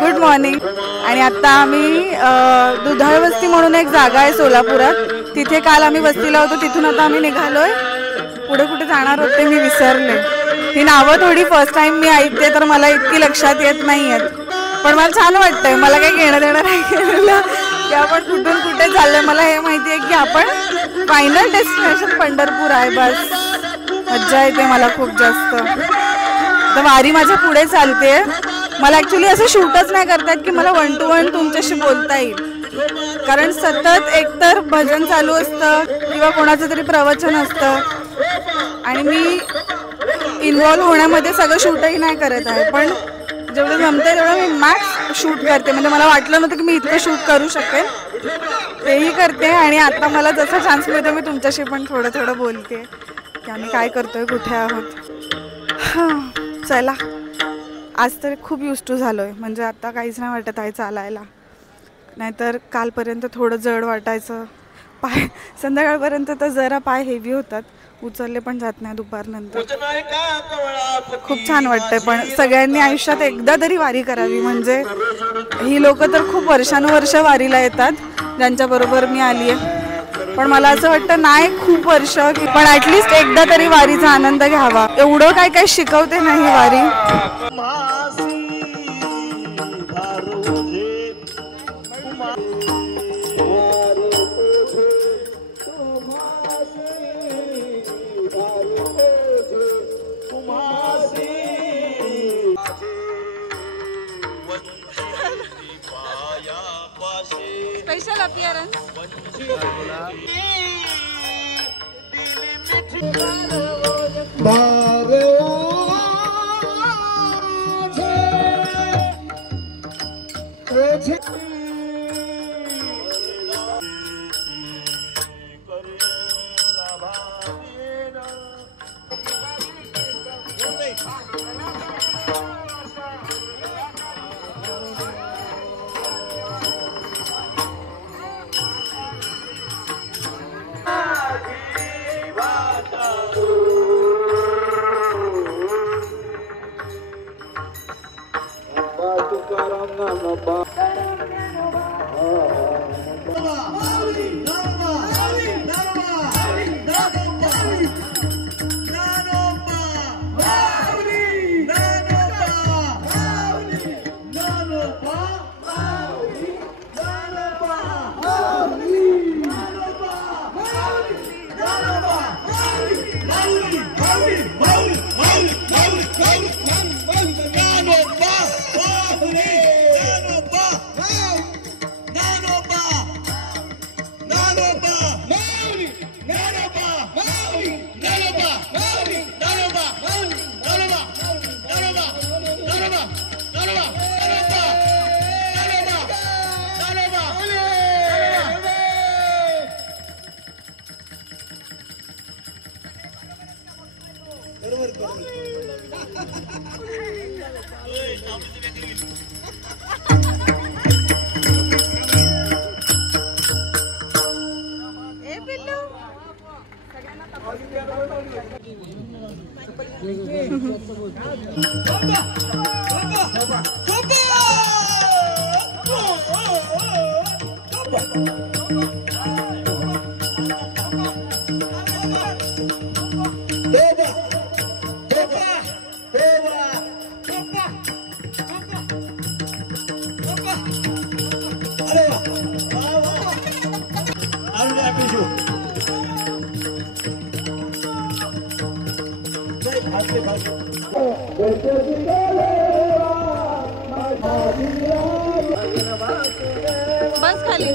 Good morning. आणि आता आम्ही दुधाळ वस्ती म्हणून एक जागा आहे सोलापुरात, तिथे काल आम्ही वस्तीला होतो, तिथून आता आम्ही निघालोय। पुढे कुठे जाणार होते मी विसरले, ही नावं थोडी फर्स्ट टाइम मी ऐकते तर मला इतकी लक्षात येत नाही आहेत, पण मला छान वाटतंय। मला काही घेणं देणं नाही केलेलं की आपण कुठून कुठे चाललोय, मला हे माहिती आहे की आपण फायनल डेस्टिनेशन पंढरपूर आहे। बस मज्जा येते मला खूप जास्त। तर वारी माझ्या पुढे चालते। मला ॲक्च्युली असं शूटच नाही करतात की मला 1 to 1 तुमच्याशी बोलता येईल, कारण सतत एकतर भजन चालू असतं किंवा कोणाचं तरी प्रवचन असतं आणि मी इन्व्हॉल्व होण्यामध्ये सगळं शूटही नाही करत आहे, पण जेवढं जमते तेवढं मी मॅक्स शूट करते। म्हणजे मला वाटलं नव्हतं की मी इतकं शूट करू शकेन, तेही करते। आणि आता मला जसा चान्स मिळतो मी तुमच्याशी पण थोडं थोडं बोलते की आम्ही काय करतोय, कुठे आहोत। चला, आज तर खूप यूज टू झालोय, म्हणजे आता काहीच नाही वाटत आहे चालायला, नाहीतर कालपर्यंत थोडं जड वाटायचं पाय, संध्याकाळपर्यंत तर जरा पाय हेवी होतात, उचलले पण जात नाही दुपारनंतर। खूप छान वाटतंय, पण सगळ्यांनी आयुष्यात एकदा तरी वारी करावी। म्हणजे ही लोक तर खूप वर्षानुवर्ष वारीला येतात ज्यांच्याबरोबर मी आली आहे, पण मला असं वाटतं नाही खूप वर्ष, पण ॲटलिस्ट एकदा तरी वारीचा आनंद घ्यावा। एवढं काय काय शिकवते नाही वारी। स्पेशल अपीयरन्स बस खाली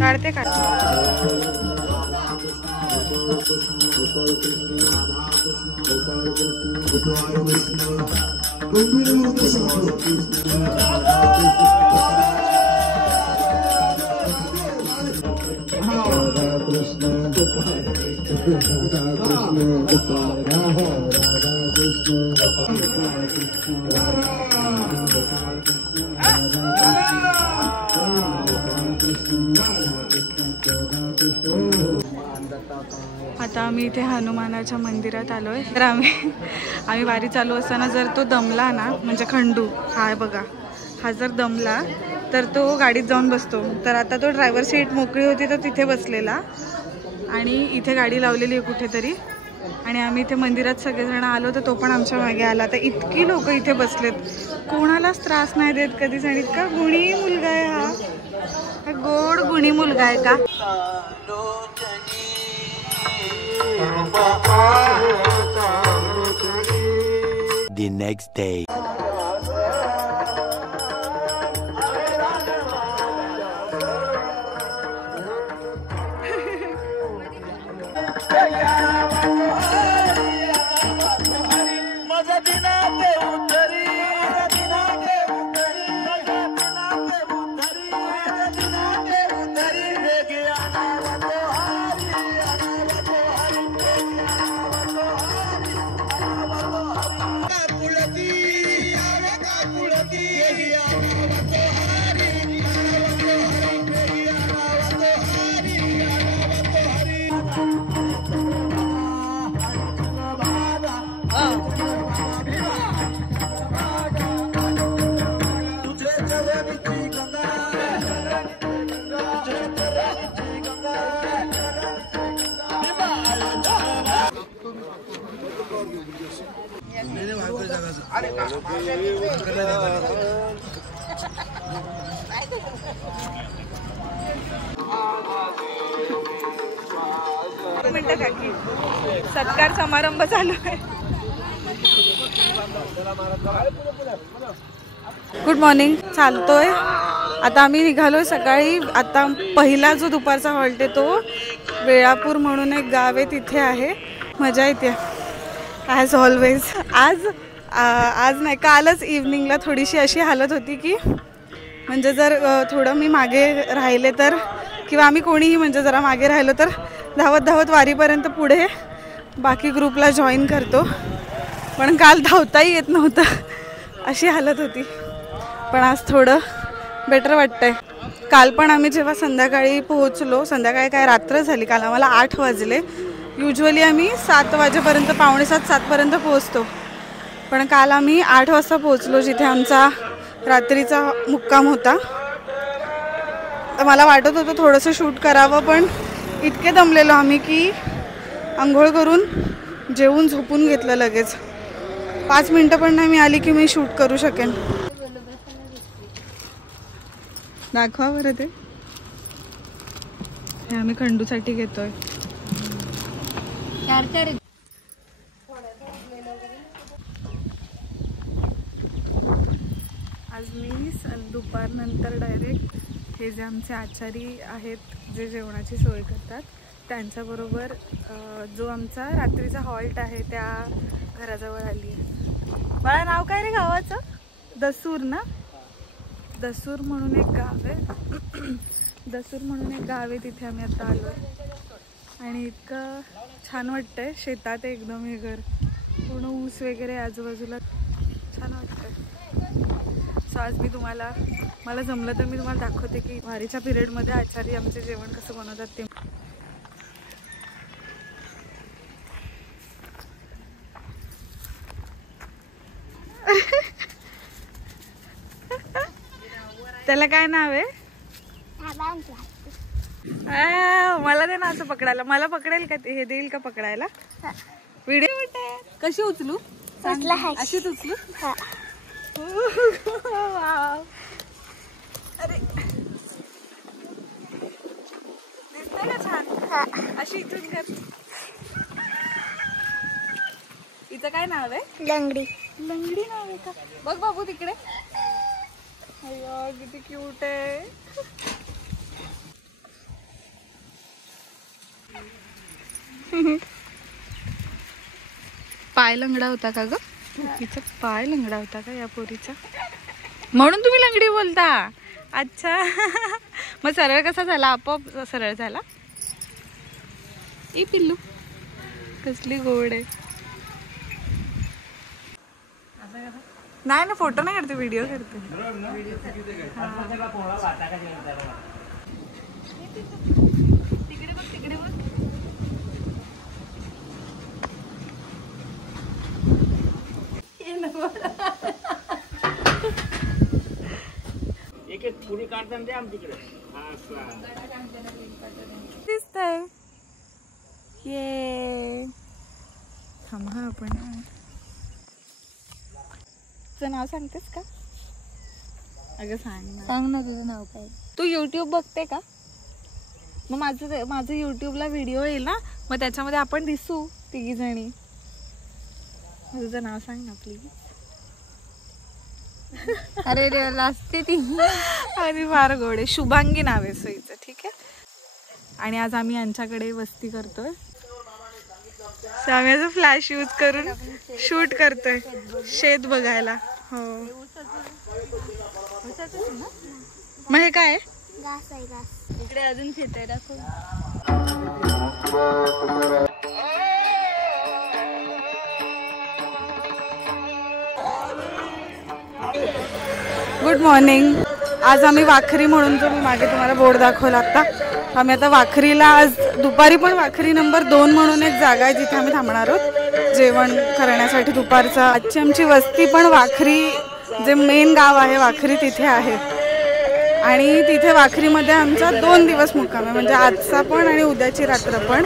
काढते Krishna, Krishna, Krishna, Radha Krishna. आता आम्ही इथे हनुमानाच्या मंदिरात आलोय. तर आम्ही वारी चालू असताना जर तो दमला ना, म्हणजे खंडू हा बघा, हा जर दमला तर तो गाडीत जाऊन बसतो. तर आता तो ड्रायव्हर सीट मोकळी होती तर तिथे बसलेला आणि इथे गाडी लावलेली आहे कुठेतरी. आणि आम्ही इथे मंदिरात सगळेजण आलो तर तो पण आमच्या मागे आला. तर इतकी लोक इथे बसलेत, कोणालाच त्रास नाही देत कधीच. आणि इतका गुणी मुलगा आहे हा गोड गुणी मुलगा आहे का. The next day. मिनिटं काकी, सत्कार समारंभ चालू आहे. Good morning. चालतोय आता आम्ही निघालोय सकाळी. आता पहिला जो दुपारचा हॉल्ट आहे तो वेळापूर म्हणून एक गाव आहे तिथे आहे. मजा येते ॲज ऑलवेज. आज नाही, कालच इव्हनिंगला थोडीशी अशी हालत होती की म्हणजे जर थोडं मी मागे राहिले तर, किंवा आम्ही कोणीही म्हणजे जरा मागे राहिलो तर धावत धावत वारीपर्यंत पुढे बाकी ग्रुपला जॉईन करतो. पण काल धावताही येत नव्हतं, अशी हालत होती. पण आज थोडं बेटर वाटतंय. काल पण आम्ही जेव्हा संध्याकाळी पोहोचलो, संध्याकाळी काय रात्र झाली, काल आम्हाला 8 वाजले. युजली आम्ही 7 वाजेपर्यंत, 6:45-7पर्यंत पोहोचतो. पण काल आम्ही 8 वाजता पोहोचलो जिथे आमचा रात्रीचा मुक्काम होता. तर मला वाटत होतं थोडंसं शूट करावं, पण इतके दमलेलो आम्ही की आंघोळ करून जेवून झोपून घेतलं लगेच. 5 मिनटं पण नाही मिळाली की मी शूट करू शकेन. दाखवा बरं ते. हे आम्ही खंडूसाठी घेतोय. आज मी दुपारनंतर डायरेक्ट हे जे आमचे आचारी आहेत जे जेवणाची सोय करतात त्यांच्याबरोबर जो आमचा रात्रीचा हॉल्ट आहे त्या घराजवळ आली आहे. मला नाव काय रे गावाचं? दसूर ना? दसूर म्हणून एक गाव आहे. दसूर म्हणून एक गाव आहे, तिथे आम्ही आता आलो आहे. आणि इतकं छान वाटतंय. शेतात आहे एकदम हे घर, पूर्ण ऊस वगैरे आजूबाजूला, छान वाटतंय. सो आज मी तुम्हाला, मला जमलं तर मी तुम्हाला दाखवते की वारीच्या पिरियडमध्ये आचारी आमचे जेवण कसं बनवतात ते. त्याला काय नाव आहे? मला दे ना असं पकडायला. मला पकडेल का? हे देईल का पकडायला? व्हिडिओ कशी उचलू? अशीच उचलू? अरे दिसतंय का छान? अशी इथून कर. हिचं काय नाव आहे? लंगडी. लंगडी नाव आहे का? बघ बाबू तिकडे. अय्या किती क्यूट आहे. पाय लंगडा होता का ग? तिचा पाय लंगडा होता का या पोरीचा? म्हणून तुम्ही लंगडी बोलता? अच्छा. मग सरळ कसा झाला? आपोआप सरळ झाला? ई पिल्लू कसली गोड आहे. नाही ना, फोटो नाही करते, व्हिडिओ करते. तिकडे बघ, तिकडे बघ. दिसतंय. ये थांबा, आपण तुझं नाव सांगतेस का? अगं सांग ना तुझं नाव काय. तू युट्यूब बघते का? मग माझं युट्यूबला व्हिडिओ येईल ना, मग त्याच्यामध्ये आपण दिसू तिघी जणी. तुझं नाव सांग ना प्लीज. अरे रे लाजते ती. अरे फार गोड आहे. शुभांगी नाव आहे सोईचं. ठीक आहे. आणि आज आम्ही यांच्याकडे वस्ती करतोय. आम्ही असं फ्लॅश यूज करून शूट करतोय शेत बघायला. हो. मग हे काय इकडे अजून शेत आहे दाखव. Good morning. आज आम्ही वाखरी म्हणून जो मी मागे तुम्हाला बोर्ड दाखवला आता, आम्ही आता वाखरीला आज दुपारी पण वाखरी नंबर 2 म्हणून एक जागा आहे जिथे आम्ही थांबणार आहोत जेवण करण्यासाठी दुपारचं. आजची आमची वस्ती पण वाखरी, जे मेन गाव आहे वाखरी, तिथे आहे. आणि तिथे वाखरीमध्ये आमचा 2 दिवस मुक्काम आहे, म्हणजे आजचा पण आणि उद्याची रात्र पण.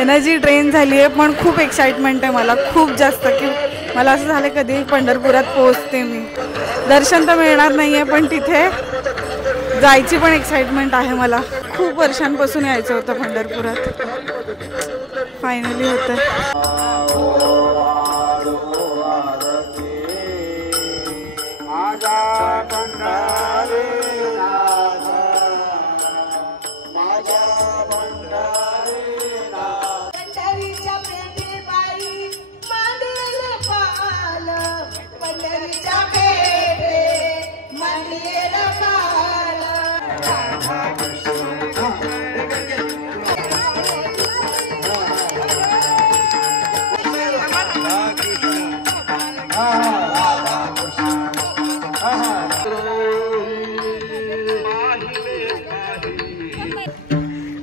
एनर्जी ड्रेन झाली आहे, पण खूप एक्साइटमेंट आहे मला, खूप जास्त. की मला असं झालं कधी पंढरपुरात पोहोचते मी. दर्शन तर मिळणार नाही आहे, पण तिथे जायची पण एक्साइटमेंट आहे मला. खूप वर्षांपासून यायचं होतं पंढरपुरात, फायनली होतं.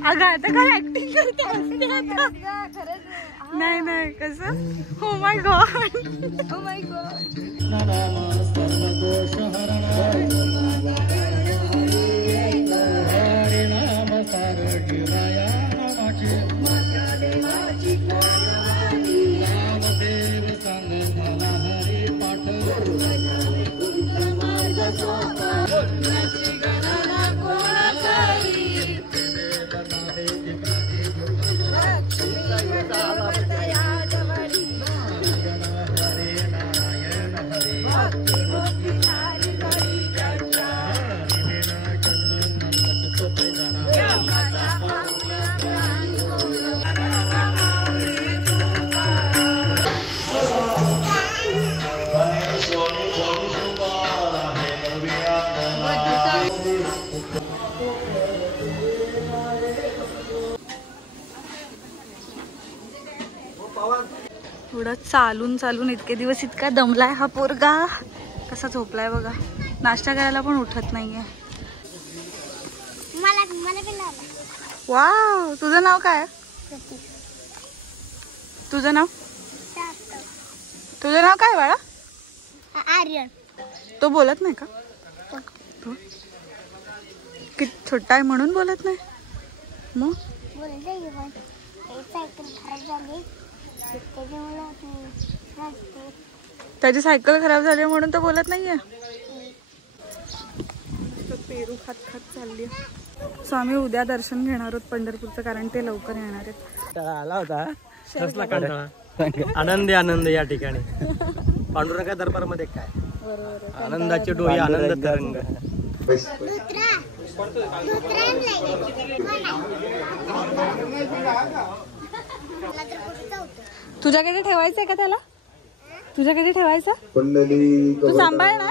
अगं आता काय ऍक्टिंग करते आता. नाही नाही कसं. हो माय गॉड, ओ माय गॉड. थोडं चालून चालून इतके दिवस इतका दमलाय हा पोरगा. कसा झोपलाय बघा. नाश्ता करायला पण उठत नाहीये. वाव, तुझं नाव काय? तुझं नाव काय बाळा? आर्यन. तो बोलत नाही का? तो किती छोटा आहे म्हणून बोलत नाही. मग त्याची सायकल खराब झाली म्हणून तो बोलत नाहीये. पेरू खात खात चालली. सो आम्ही उद्या दर्शन घेणार आहोत पंढरपूरचं, कारण ते लवकर येणार आहेत. आला होता कसला कंटाळा. आनंद या ठिकाणी पांडुरंगा दरबार मध्ये काय आनंदाची डोळी, आनंद तरंग. तुझ्याकडे ठेवायचंय का त्याला? तुझ्याकडे ठेवायचं? तू सांभाळ ना.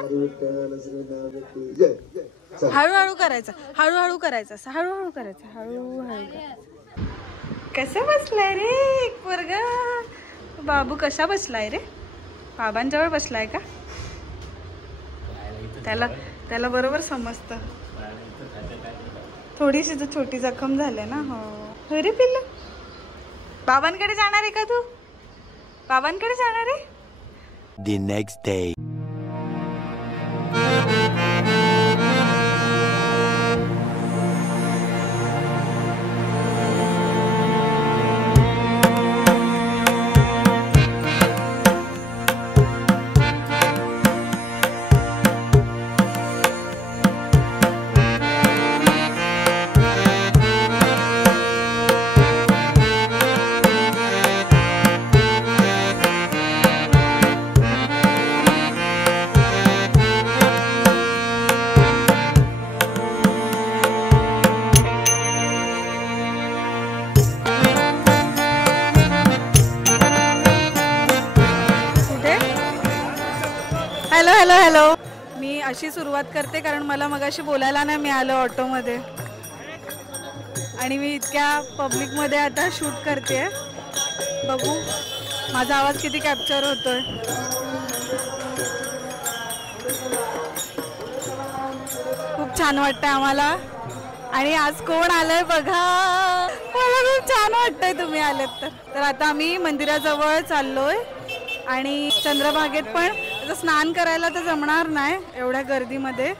हळूहळू करायचं, हळूहळू करायचं, हळूहळू करायचं, हळूहळू करायचं. कसं बसलाय रे एक पोरगा. बाबू कसा बसलाय रे? बाबांजवळ बसलाय का? त्याला बरोबर समजतं. थोडीशी तर छोटी जखम झाली ना. हो रे पिल्लू, बाबांकडे जाणार आहे का तू? बाबांकडे जाणार आहे? The next day. Hello hello hello. मी अशी सुरुवात करते कारण मला मगाशी बोलायला नाही मिळालं ऑटोमध्ये, आणि मी इतक्या पब्लिकमध्ये आता शूट करते. बघू माझा आवाज किती कॅप्चर होतोय. खूप छान वाटतंय आम्हाला. आणि आज कोण आलंय बघा, मला खूप छान वाटतंय तुम्ही आलेत तर. आता आम्ही मंदिराजवळ चाललोय आणि चंद्रभागेत पण स्नान करायला तर जमणार नाही एवढ्या गर्दीमध्ये,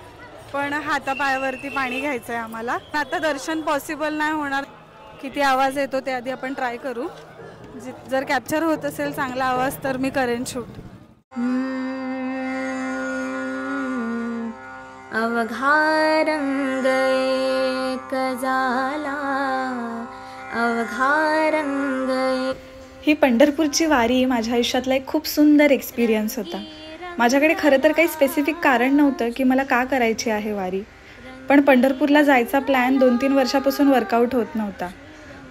पण हातापायावरती पाणी घ्यायचंय आम्हाला. आता दर्शन पॉसिबल नाही होणार. किती आवाज येतो ते आधी आपण ट्राय करू. जर कॅप्चर होत असेल चांगला आवाज तर मी करेन शूट. अवघा रंग एक झाला, अवघा रंग. ही पंढरपूरची वारी माझ्या आयुष्यातला एक खूप सुंदर एक्सपिरियन्स होता. माझ्याकडे खरं तर काही स्पेसिफिक कारण नव्हतं की मला का करायची आहे वारी, पण पंढरपूरला जायचा प्लॅन 2-3 वर्षापासून वर्कआउट होत नव्हता.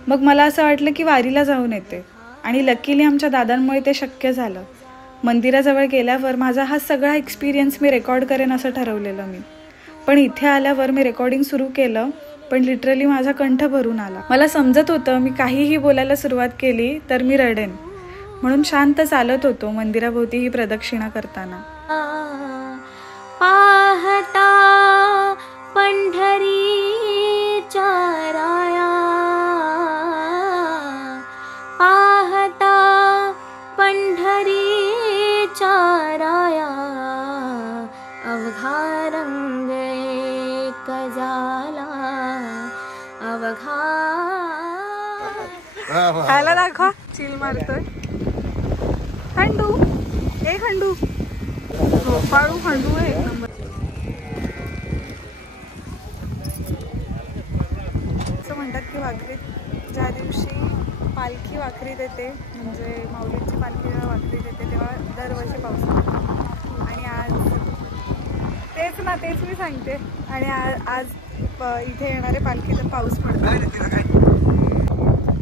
मग मला असं वाटलं की वारीला जाऊन येते, आणि लकीली आमच्या दादांमुळे ते शक्य झालं. मंदिराजवळ गेल्यावर माझा हा सगळा एक्सपिरियन्स मी रेकॉर्ड करेन असं ठरवलेलं मी. पण इथे आल्यावर मी रेकॉर्डिंग सुरू केलं, पण लिटरली माझा कंठ भरून आला. मला समजत होतं मी काहीही बोलायला सुरुवात केली तर मी रडेन, म्हणून शांत चालत होतो मंदिराभोवती ही प्रदक्षिणा करताना. पाहता पंढरीच्या राया, पाहता पंढरीच्या राया, अवघा रंग एक झाला, अवघा. ह्याला दाखवा, चिल मारतोय. खंडू, ए खंडू, झोपाळू खंडू आहे एक नंबर. असं म्हणतात की वाखरीत ज्या दिवशी पालखी वाखरीत येते, म्हणजे माऊलींची पालखी जेव्हा वाखरीत येते तेव्हा दरवर्षी पाऊस पडतो. आणि आज तेच मी सांगते. आणि आज इथे येणारे पालखी तर पाऊस पडतो.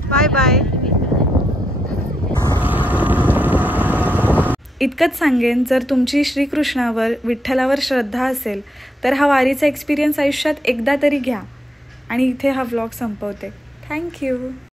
Bye bye. इतकंच सांगेन, जर तुमची श्रीकृष्णावर विठ्ठलावर श्रद्धा असेल तर हा वारीचा एक्सपिरियन्स आयुष्यात एकदा तरी घ्या. आणि इथे हा व्लॉग संपवते. थँक्यू.